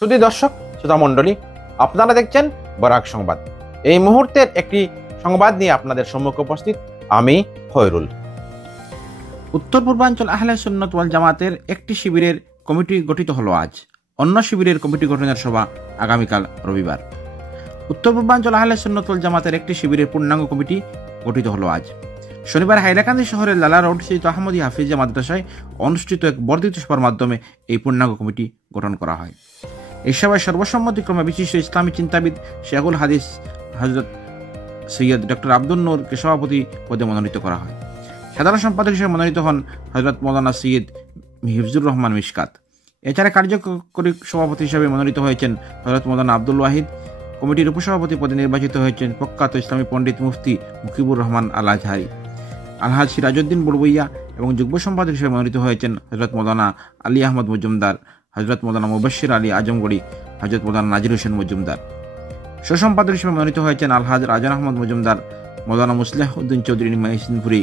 শুধু দর্শক শ্রোতা মণ্ডলী, আপনারা দেখছেন বরাক সংবাদ। এই মুহূর্তের একটি সংবাদ নিয়ে আপনাদের সম্মুখে উপস্থিত আমি খয়রুল। উত্তর পূর্বাঞ্চল আহলে সুন্নাত ওয়াল জামাতের একটি শিবিরের কমিটি গঠিত হলো আজ। অন্য শিবিরের কমিটি গঠনের সভা আগামীকাল রবিবার। উত্তর পূর্বাঞ্চল আহলে সুন্নাত ওয়াল জামাতের একটি শিবিরের পূর্ণাঙ্গ কমিটি গঠিত হলো আজ। শনিবার হাইলাকান্দি শহরের লালা রোড স্থিত আহমদী হাফিজিয়া মাদ্রাসায় অনুষ্ঠিত এক বর্ধিত সভার মাধ্যমে এই পূর্ণাঙ্গ কমিটি গঠন করা হয়। এই সভায় সর্বসম্মতিক্রমে বিশিষ্ট ইসলামী চিন্তাবিদ শেখুল হাদিস হযরত সৈয়দ ডক্টর আব্দুল নূরকে সভাপতি পদে মনোনীত করা হয়। সাধারণ সম্পাদক হিসেবে মনোনীত হন হযরত মৌলানা সৈয়দ হিফজুর রহমান মিশকাত। এছাড়া কার্যকরী সভাপতি হিসেবে মনোনীত হয়েছেন হযরত মৌলানা আব্দুল ওয়াহিদ। কমিটির উপসভাপতি পদে নির্বাচিত হয়েছেন প্রখ্যাত ইসলামী পণ্ডিত মুফতি মুকিবুর রহমান আল আজহারি। আলহাজ সিরাজউদ্দিন বুলবুইয়া এবং যুগ্ম সম্পাদক হিসেবে মনোনীত হয়েছেন হযরত মৌলানা আলী আহমদ মজুমদার, হযরত মৌলানা মুবাশশির আলী আজমগড়ি, হযরত মৌলানা নাজির হোসেন মজুমদার। সহসম্পাদক হিসেবে মনোনীত হয়েছেন আলহাজ রাজান আহমদ মজুমদার, মৌলানা মুসলিহ উদ্দিন চৌধুরী মহিসিনপুরি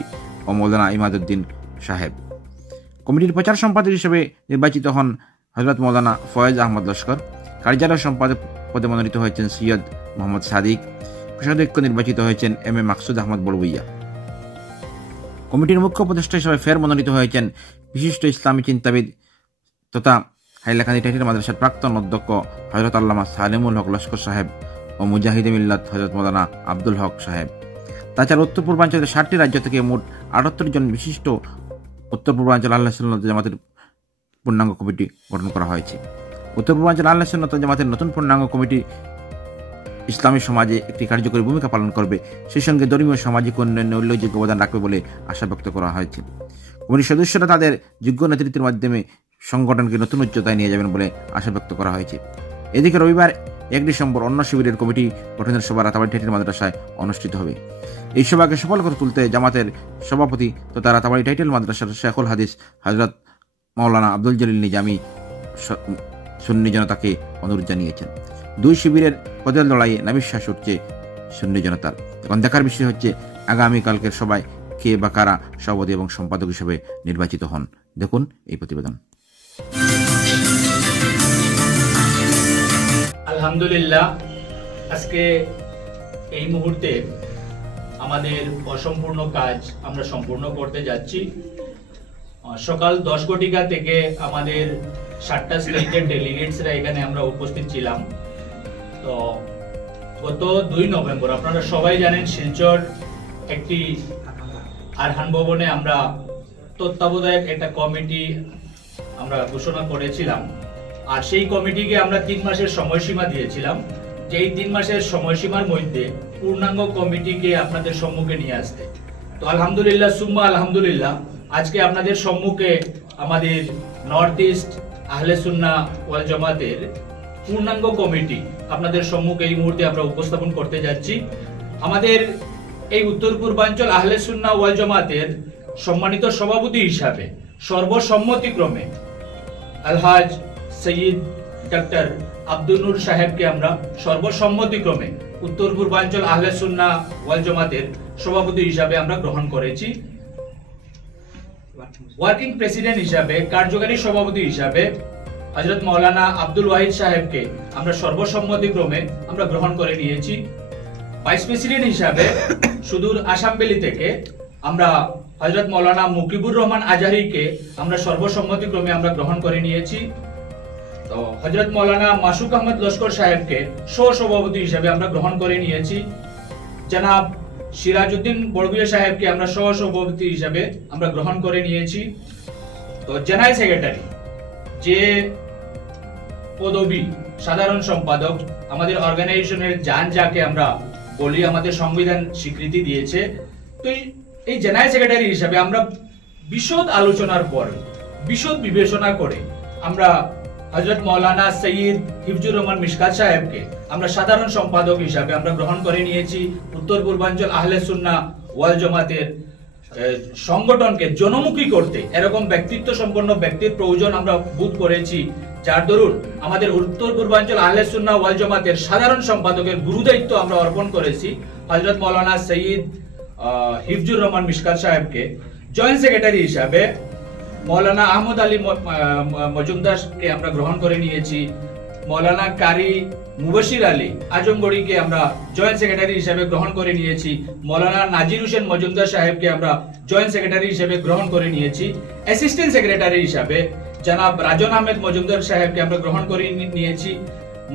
ও মৌলানা ইমাদউদ্দিন সাহেব। কমিটির প্রচার সম্পাদক হিসেবে নির্বাচিত হন হযরত মৌলানা ফয়েজ আহমদ লস্কর। কার্যালয় সম্পাদক পদে মনোনীত হয়েছেন সৈয়দ মোহাম্মদ সাদিক। কোষাধ্যক্ষ নির্বাচিত হয়েছেন এম এ মাকসুদ আহমদ বড়বুইয়া। কমিটির মুখ্য উপদেষ্টা হিসেবে ফের মনোনীত হয়েছেন বিশিষ্ট ইসলামী চিন্তাবিদ তথা হাইলাকান্দি টাইটেল মাদ্রাসার প্রাক্তন অধ্যক্ষ হযরত আল্লামা সালেমুল হক লস্কর সাহেব ও মুজাহিদে মিল্লাত হযরত মৌলানা আব্দুল হক সাহেব। তাছাড়া উত্তর পূর্বাঞ্চলের 7টি রাজ্য থেকে মোট 78 জন বিশিষ্ট উত্তর পূর্বাঞ্চল আহলে সুন্নাত জামাতের পূর্ণাঙ্গ কমিটি গঠন করা হয়েছে। উত্তর পূর্বাঞ্চল আহলে সুন্নাত জামাতের নতুন পূর্ণাঙ্গ কমিটি ইসলামী সমাজে একটি কার্যকরী ভূমিকা পালন করবে, সেই সঙ্গে ধর্মীয় সামাজিক উন্নয়নে উল্লেখযোগ্য অবদান রাখবে বলে আশা ব্যক্ত করা হয়েছে। কমিটির সদস্যরা তাদের যোগ্য নেতৃত্বের মাধ্যমে সংগঠনকে নতুন উচ্চতায় নিয়ে যাবেন বলে আশা ব্যক্ত করা হয়েছে। এদিকে রবিবার 1 ডিসেম্বর অন্য শিবিরের কমিটি গঠনের সভা রাতাবাড়ী টাইটেল মাদ্রাসায় অনুষ্ঠিত হবে। এই সভাকে সফল করে তুলতে জামাতের সভাপতি তথা রাতাবাড়ী টাইটেল মাদ্রাসার শেখুল হাদিস হযরত মাওলানা আব্দুল জলিল নিজামী সুন্নি জনতাকে অনুরোধ জানিয়েছেন। দুই শিবিরের পদের লড়াইয়ে নাবিশ্বাস উঠছে সুন্নি জনতার। এখন দেখার বিষয় হচ্ছে আগামীকালকের সভায় কে বা কারা সভাপতি এবং সম্পাদক হিসেবে নির্বাচিত হন। দেখুন এই প্রতিবেদন। আলহামদুলিল্লাহ, আজকে এই মুহূর্তে আমাদের অসম্পূর্ণ কাজ আমরা সম্পূর্ণ করতে যাচ্ছি। সকাল 10 ঘটিকা থেকে আমাদের 7টা স্টেটের ডেলিগেটসরা এখানে আমরা উপস্থিত ছিলাম। তো গত 2 নভেম্বর আপনারা সবাই জানেন শিলচর একটি আরহান ভবনে আমরা তত্ত্বাবধায়ক একটা কমিটি আমরা ঘোষণা করেছিলাম। আর সেই কমিটিকে আমরা 3 মাসের সময়সীমা দিয়েছিলাম, যে এই 3 মাসের সময়সীমার মধ্যে পূর্ণাঙ্গ কমিটিকে আপনাদের সম্মুখে নিয়ে আসতে। তো আলহামদুলিল্লাহ সুম্মা আলহামদুলিল্লাহ, আজকে আপনাদের সম্মুখে আমাদের নর্থ ইস্ট আহলে সুন্নাহ ওয়াল জামাতের পূর্ণাঙ্গ কমিটি আপনাদের সম্মুখে এই মুহূর্তে আমরা উপস্থাপন করতে যাচ্ছি। আমাদের এই উত্তর পূর্বাঞ্চল আহলে সুন্নাহ ওয়াল জামাতের সম্মানিত সভাপতি হিসাবে সর্বসম্মতিক্রমে আলহাজ সৈয়দ ডক্টর আব্দুল নূর সাহেবকে আমরা সর্বসম্মতিক্রমে উত্তর পূর্বাঞ্চল আহলে সুন্নাহ ওয়াল জামাতের সভাপতি হিসাবে আমরা গ্রহণ করেছি। ওয়ার্কিং প্রেসিডেন্ট হিসাবে, কার্যকারী সভাপতি হিসাবে হযরত মাওলানা আব্দুল ওয়াহিদ সাহেবকে আমরা সর্বসম্মতিক্রমে আমরা গ্রহণ করে নিয়েছি। ভাইস প্রেসিডেন্ট হিসাবে সুদূর আসাম ভ্যালি থেকে আমরা হযরত মাওলানা মুকিবুর রহমান আজহারিকে আমরা সর্বসম্মতিক্রমে আমরা গ্রহণ করে নিয়েছি। তো হযরত মাওলানা মাসুক আহমদ লস্কর সাহেবকে সহ-সভাপতি হিসাবে আমরা গ্রহণ করে নিয়েছি। জনাব সিরাজউদ্দিন বড়বুইয়া সাহেবকে আমরা সহ-সভাপতি হিসাবে আমরা গ্রহণ করে নিয়েছি। তো জেনারেল সেক্রেটারি যে পদবী সাধারণ সম্পাদক আমাদের অর্গানাইজেশনের জান যাকে আমরা বলি, আমাদের সংবিধান স্বীকৃতি দিয়েছে। তো এই জেনারেল সেক্রেটারি হিসাবে আমরা বিশদ আলোচনার পর, বিশদ বিবেচনা করে আমরা হযরত মাওলানা সৈয়দ হিফজুর রহমান মিশকাত সাহেবকে আমরা সাধারণ সম্পাদক হিসাবে আমরা গ্রহণ করে নিয়েছি। উত্তর পূর্বাঞ্চল আহলে সুন্নাহ ওয়াল জামাতের সংগঠনকে জনমুখী করতে এরকম ব্যক্তিত্ব সম্পন্ন ব্যক্তির প্রয়োজন আমরা বোধ করেছি, যার দরুন আমাদের উত্তর পূর্বাঞ্চল আহলে সুন্নাহ ওয়াল জামাতের সাধারণ সম্পাদকের গুরুদায়িত্ব আমরা অর্পণ করেছি হযরত মাওলানা সৈয়দ হিফজুর রহমান মিশকাত সাহেবকে। জয়েন্ট সেক্রেটারি হিসাবে মৌলানা আহমদ আলী মজুমদারকে আমরা গ্রহণ করে নিয়েছি। মৌলানা কারি মুবাশির আলী আজমগড়িকে আমরা জয়েন্ট সেক্রেটারি হিসেবে গ্রহণ করে নিয়েছি। মৌলানা নাজির হোসেন মজুমদার সাহেবকে আমরা জয়েন্ট সেক্রেটারি হিসেবে গ্রহণ করে নিয়েছি। অ্যাসিস্ট্যান্ট সেক্রেটারি হিসেবে জনাব রাজন আহমেদ মজুমদার সাহেবকে আমরা গ্রহণ করে নিয়েছি।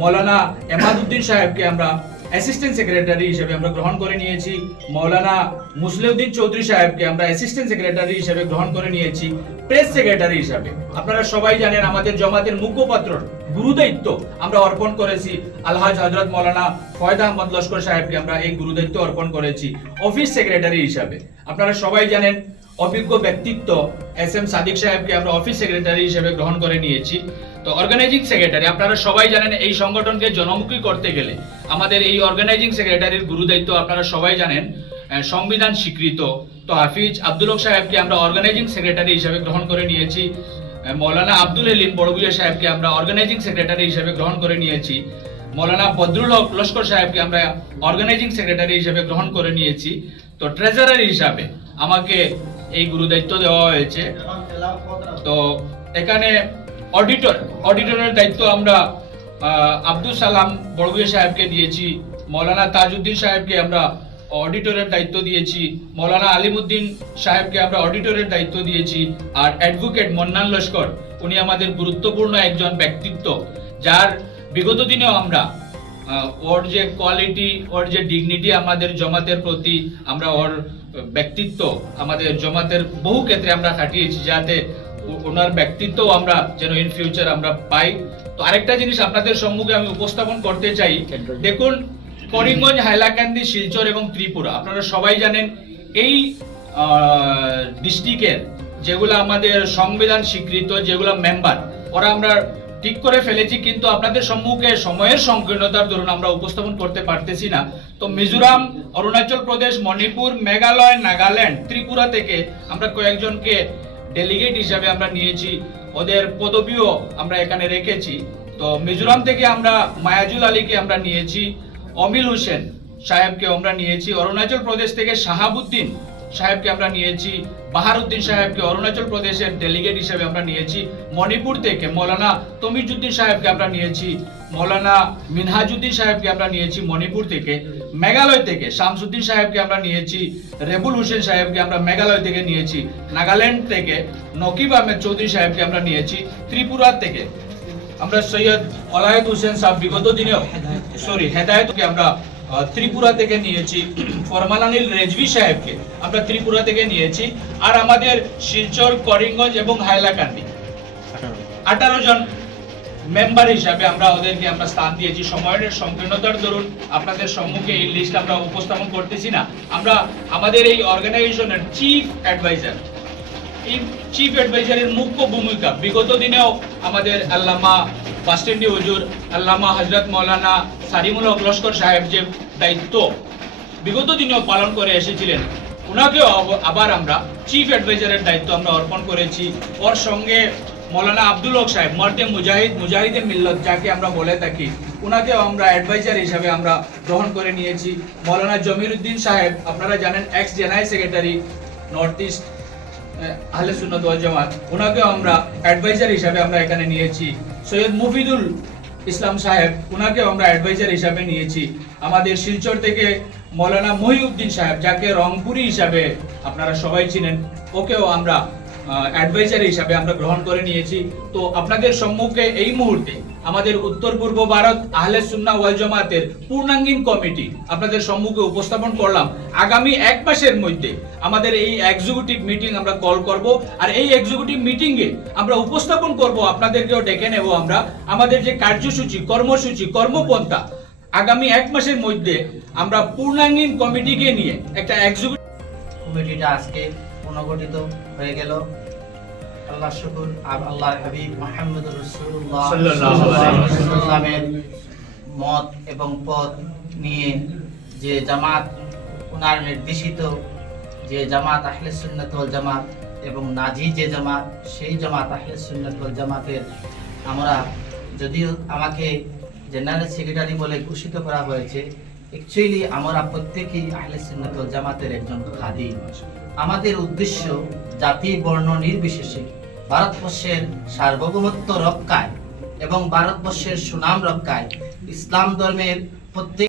মৌলানা এমাদউদ্দিন সাহেবকে আমরা অ্যাসিস্ট্যান্ট সেক্রেটারি হিসেবে আমরা গ্রহণ করে নিয়েছি। মৌলানা মুসলিউদ্দিন চৌধুরী সাহেবকে আমরা অ্যাসিস্ট্যান্ট সেক্রেটারি হিসেবে গ্রহণ করে নিয়েছি। প্রেস সেক্রেটারি হিসেবে আপনারা সবাই জানেন আমাদের জামাতের মুখপাত্র গুরুদায়িত্ব আমরা অর্পণ করেছি আলহাজ হযরত মাওলানা ফয়েদ আহমদ লস্কর সাহেবকে আমরা এই গুরুদায়িত্ব অর্পণ করেছি। অফিস সেক্রেটারি হিসেবে আপনারা সবাই জানেন অভিজ্ঞ ব্যক্তিত্ব এস এম সাদিক সাহেবকে আমরা অফিস সেক্রেটারি হিসেবে গ্রহণ করে নিয়েছি। তো অর্গানাইজিং সেক্রেটারি আপনারা সবাই জানেন এই সংগঠনকে জনমুখী করতে গেলে আমাদের এই অর্গানাইজিং সেক্রেটারির গুরুদায়িত্ব আপনারা সবাই জানেন সংবিধান স্বীকৃত তো হাফিজ আব্দুল হক সাহেবকে আমরা অর্গানাইজিং সেক্রেটারি হিসেবে গ্রহণ করে নিয়েছি। মৌলানা আব্দুল এলিম বড়ভূইয়া সাহেবকে আমরা অর্গানাইজিং সেক্রেটারি হিসেবে গ্রহণ করে নিয়েছি। মৌলানা বদরুল হক লস্কর সাহেবকে আমরা অর্গানাইজিং সেক্রেটারি হিসেবে গ্রহণ করে নিয়েছি। তো ট্রেজারার হিসাবে আমাকে এই গুরুদায়িত্ব দেওয়া হয়েছে। তো এখানে অডিটরের দায়িত্ব আমরা আব্দুল সালাম বড়ভূইয়া সাহেবকে দিয়েছি। মৌলানা তাজউদ্দিন সাহেবকে আমরা অডিটরের দায়িত্ব দিয়েছি। মৌলানা আলিমউদ্দিন সাহেবকে আমরা অডিটরের দায়িত্ব দিয়েছি। আর অ্যাডভোকেট মন্নান লস্কর উনি আমাদের গুরুত্বপূর্ণ একজন ব্যক্তিত্ব যার বিগত দিনেও আমরা ওর যে কোয়ালিটি ওর যে ডিগনিটি আমাদের জমাতের প্রতি আমরা ওর ব্যক্তিত্ব আমাদের জমাতের বহু ক্ষেত্রে আমরা খাটিয়েছি যাতে ওনার ব্যক্তিত্ব আমরা যেন ইন ফিউচার আমরা পাই। তো আরেকটা জিনিস আপনাদের সম্মুখে আমি উপস্থাপন করতে চাই। দেখুন করিমগঞ্জ, হাইলাকান্দি, শিলচর এবং ত্রিপুরা আপনারা সবাই জানেন এই ডিস্ট্রিক্টের যেগুলো আমাদের সংবিধান স্বীকৃত যেগুলো মেম্বার ওরা আমরা ঠিক করে ফেলেছি, কিন্তু আপনাদের সম্মুখে সময়ের সংকীর্ণতার দরুন আমরা উপস্থাপন করতে পারতেছি না। তো মিজোরাম, অরুণাচল প্রদেশ, মণিপুর, মেঘালয়, নাগাল্যান্ড, ত্রিপুরা থেকে আমরা কয়েকজনকে ডেলিগেট হিসাবে আমরা নিয়েছি, ওদের পদবিও আমরা এখানে রেখেছি। তো মিজোরাম থেকে আমরা মায়াজুল আলীকে আমরা নিয়েছি, অমিল হোসেন সাহেবকে আমরা নিয়েছি। অরুণাচল প্রদেশ থেকে শাহাবুদ্দিন সাহেবকে আমরা নিয়েছি, বাহারউদ্দিন সাহেবকে অরুণাচল প্রদেশের ডেলিগেট হিসেবে আমরা নিয়েছি। মণিপুর থেকে মৌলানা তমিজউদ্দিন সাহেবকে আমরা নিয়েছি, মৌলানা মিনহাজউদ্দিন সাহেবকে আমরা নিয়েছি মণিপুর থেকে। মেঘালয় থেকে শামসুদ্দিন সাহেবকে আমরা নিয়েছি, রেবুল হোসেন সাহেবকে আমরা মেঘালয় থেকে নিয়েছি। নাগাল্যান্ড থেকে নকিব আহমেদ চৌধুরী সাহেবকে আমরা নিয়েছি। ত্রিপুরা থেকে আমরা সৈয়দ ওলায়েদ হোসেন সাহেব বিগত দিনেও হেদায়েতকে আমরা ত্রিপুরা থেকে নিয়েছি। ফরমানানিল রেজভি সাহেবকে আমরা ত্রিপুরা থেকে নিয়েছি। আর আমাদের শিলচর, করিমগঞ্জ এবং হাইলাকান্দি 18 জন মেম্বার হিসাবে আমরা ওদেরকে আমরা স্থান দিয়েছি। সময়ের সংকীর্ণতার দরুন আপনাদের সম্মুখে এই লিস্ট আমরা উপস্থাপন করতেছি না। আমরা আমাদের এই অর্গানাইজেশনের চিফ অ্যাডভাইজারের মুখ্য ভূমিকা বিগত দিনেও আমাদের আল্লামা বাসস্ট্যান্ডি হুজুর আল্লামা হযরত মাওলানা সারিমুল হক লস্কর সাহেব যে দায়িত্ব বিগত দিনেও পালন করে এসেছিলেন ওনাকেও আবার আমরা চিফ অ্যাডভাইজারের দায়িত্ব আমরা অর্পণ করেছি। ওর সঙ্গে মৌলানা আব্দুল হক সাহেব মর্দে মুজাহিদে মিল্লত যাকে আমরা বলে থাকি ওনাকেও আমরা অ্যাডভাইজার হিসাবে আমরা গ্রহণ করে নিয়েছি। মৌলানা জমিরউদ্দিন সাহেব আপনারা জানেন x general secretary north east আহলে সুন্নাত ওয়াল জামাত ওনাকেও আমরা অ্যাডভাইজার হিসাবে আমরা এখানে নিয়েছি। সৈয়দ মুফিদুল ইসলাম সাহেব ওনাকেও আমরা অ্যাডভাইজার হিসাবে নিয়েছি। আমাদের শিলচর থেকে মৌলানা মহিউদ্দিন সাহেব যাকে রংপুরি হিসাবে আপনারা সবাই চিনেন ওকেও আমরা অ্যাডভাইজার হিসাবে আমরা গ্রহণ করে নিয়েছি। তো আপনাদের সম্মুখে এই মুহূর্তে আমাদের উত্তর পূর্ব ভারত আহলে সুন্নাহ ওয়াল জামাতের পূর্ণাঙ্গীন কমিটি আপনাদের সম্মুখে উপস্থাপন করলাম। আগামী 1 মাসের মধ্যে আমাদের এই এক্সিকিউটিভ মিটিং আমরা কল করব। আর এই এক্সিকিউটিভ মিটিং এ আমরা উপস্থাপন করব, আপনাদেরকেও ডেকে নেব আমরা আমাদের যে কার্যসূচি, কর্মসূচি, কর্মপন্থা আগামী 1 মাসের মধ্যে আমরা পূর্ণাঙ্গীন কমিটিকে নিয়ে একটা এক্সিকিউটিভ কমিটিটা আজকে পুনর্গঠিত হয়ে গেল। আল্লাহ শুকুর, আল্লাহর হাবিব মুহাম্মদুর রাসূলুল্লাহ সাল্লাল্লাহু আলাইহি ওয়াসাল্লামের মত এবং পথ নিয়ে যে জামাত ওনার নির্দেশিত যে জামাত আহলে সুন্নাত ওয়াল জামাত এবং নাজি যে জামাত সেই জামাত আহলে সুন্নাত ওয়াল জামাতের আমরা যদিও আমাকে জেনারেল সেক্রেটারি বলে ঘোষিত করা হয়েছে, অ্যাকচুয়ালি আমরা প্রত্যেকেই আহলে সুন্নাত ওয়াল জামাতের একজন খাদিম। আমাদের উদ্দেশ্য জাতি বর্ণ নির্বিশেষে ভারতবর্ষের সার্বভৌমত্ব রক্ষায় এবং ভারতবর্ষের সুনাম রক্ষায় ইসলাম ধর্মের প্রত্যেক